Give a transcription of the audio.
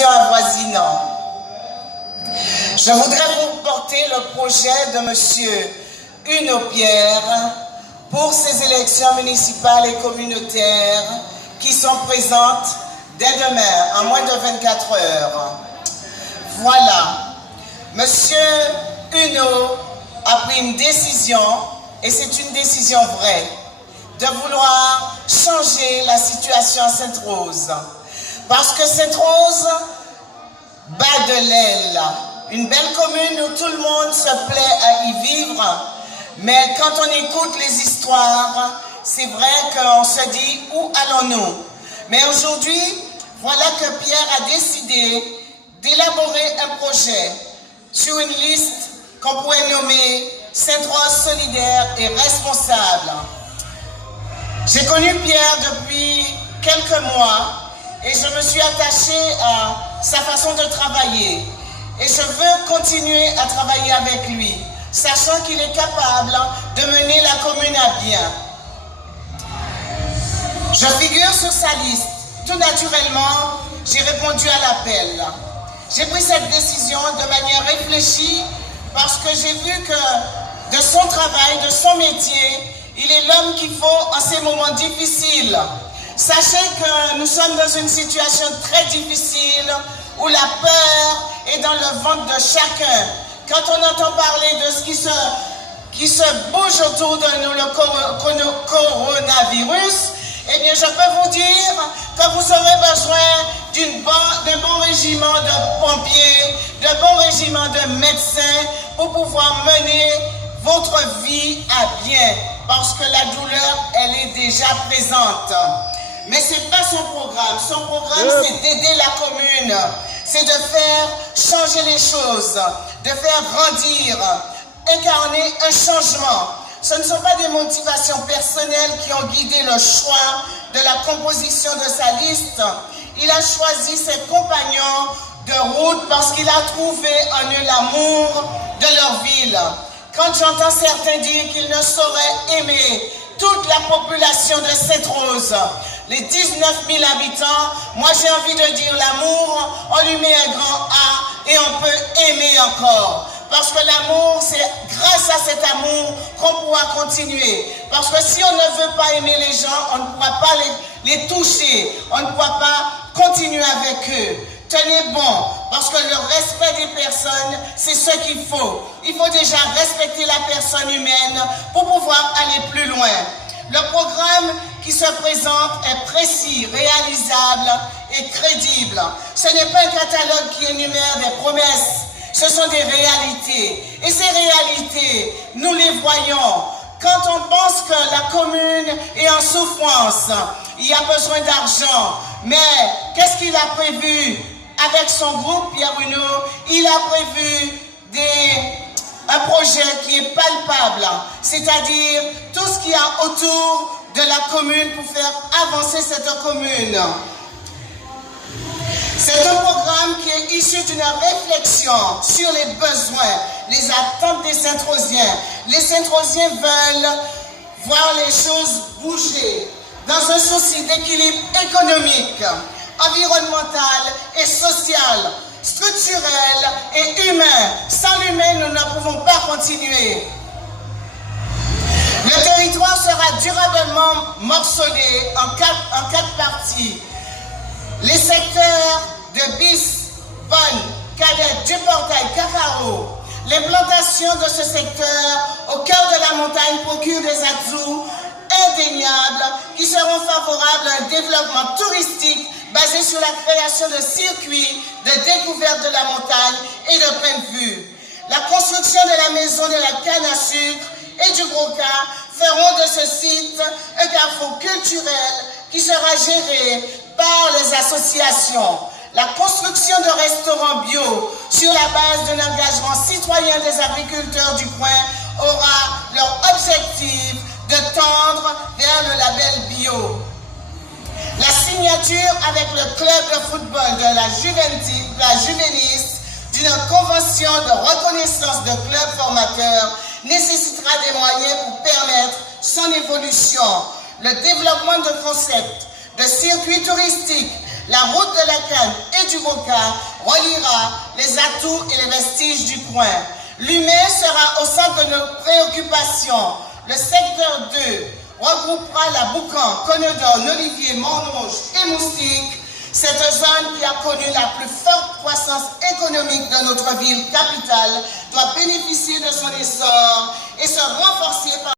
commission avoisinant. Je voudrais vous porter le projet de M. Uno Pierre pour ces élections municipales et communautaires qui sont présentes dès demain, en moins de 24 heures. Voilà. M. Uno a pris une décision, et c'est une décision vraie, de vouloir changer la situation à Sainte-Rose. Parce que Sainte-Rose bat de l'aile. Une belle commune où tout le monde se plaît à y vivre, mais quand on écoute les histoires, c'est vrai qu'on se dit où allons-nous? Mais aujourd'hui, voilà que Pierre a décidé d'élaborer un projet sur une liste qu'on pourrait nommer Sainte-Rose solidaire et responsable. J'ai connu Pierre depuis quelques mois et je me suis attachée à sa façon de travailler. Et je veux continuer à travailler avec lui, sachant qu'il est capable de mener la commune à bien. Je figure sur sa liste. Tout naturellement, j'ai répondu à l'appel. J'ai pris cette décision de manière réfléchie parce que j'ai vu que de son travail, de son métier, il est l'homme qu'il faut en ces moments difficiles. Sachez que nous sommes dans une situation très difficile où la peur est dans le ventre de chacun. Quand on entend parler de ce qui se bouge autour de nous, le coronavirus, eh bien je peux vous dire que vous aurez besoin d'un bon régiment de pompiers, d'un bon régiment de médecins pour pouvoir mener votre vie à bien. Parce que la douleur, elle est déjà présente. Mais ce n'est pas son programme. Son programme, c'est d'aider la commune. C'est de faire changer les choses, de faire grandir, incarner un changement. Ce ne sont pas des motivations personnelles qui ont guidé le choix de la composition de sa liste. Il a choisi ses compagnons de route parce qu'il a trouvé en eux l'amour de leur ville. Quand j'entends certains dire qu'ils ne sauraient aimer toute la population de Sainte-Rose, les 19 000 habitants, moi j'ai envie de dire l'amour, on lui met un grand A et on peut aimer encore. Parce que l'amour, c'est grâce à cet amour qu'on pourra continuer. Parce que si on ne veut pas aimer les gens, on ne pourra pas les toucher, on ne pourra pas continuer avec eux. Tenez bon, parce que le respect des personnes, c'est ce qu'il faut. Il faut déjà respecter la personne humaine pour pouvoir aller plus loin. Le programme qui se présente est précis, réalisable et crédible. Ce n'est pas un catalogue qui énumère des promesses, ce sont des réalités. Et ces réalités, nous les voyons. Quand on pense que la commune est en souffrance, il y a besoin d'argent. Mais qu'est-ce qu'il a prévu? Avec son groupe, Pierre Uno, il a prévu un projet qui est palpable, c'est-à-dire tout ce qu'il y a autour de la commune pour faire avancer cette commune. C'est un programme qui est issu d'une réflexion sur les besoins, les attentes des Sainte-Rosiens. Les Sainte-Rosiens veulent voir les choses bouger dans un souci d'équilibre économique, environnemental et social, structurel et humain. Sans l'humain, nous ne pouvons pas continuer. Le territoire sera durablement morcelé en quatre parties. Les secteurs de Bis, Bonne, Cadet, Duportail, Cacao. Les plantations de ce secteur au cœur de la montagne procurent des atouts indéniables qui seront favorables à un développement touristique basé sur la création de circuits de découverte de la montagne et de point de vue. La construction de la maison de la canne à sucre et du Gros-Cas feront de ce site un carrefour culturel qui sera géré par les associations. La construction de restaurants bio sur la base d'un engagement citoyen des agriculteurs du coin aura leur objectif de tendre vers le label bio. La signature avec le club de football de la Juvenis d'une convention de reconnaissance de club formateur nécessitera des moyens pour permettre son évolution. Le développement de concepts, de circuits touristiques, La route de la Canne et du Boca reliera les atouts et les vestiges du coin. L'humain sera au centre de nos préoccupations. Le secteur 2 regroupera la Boucan, Conedon, Olivier, Montrouge et Moustique. Cette zone qui a connu la plus forte croissance économique de notre ville capitale doit bénéficier de son essor et se renforcer par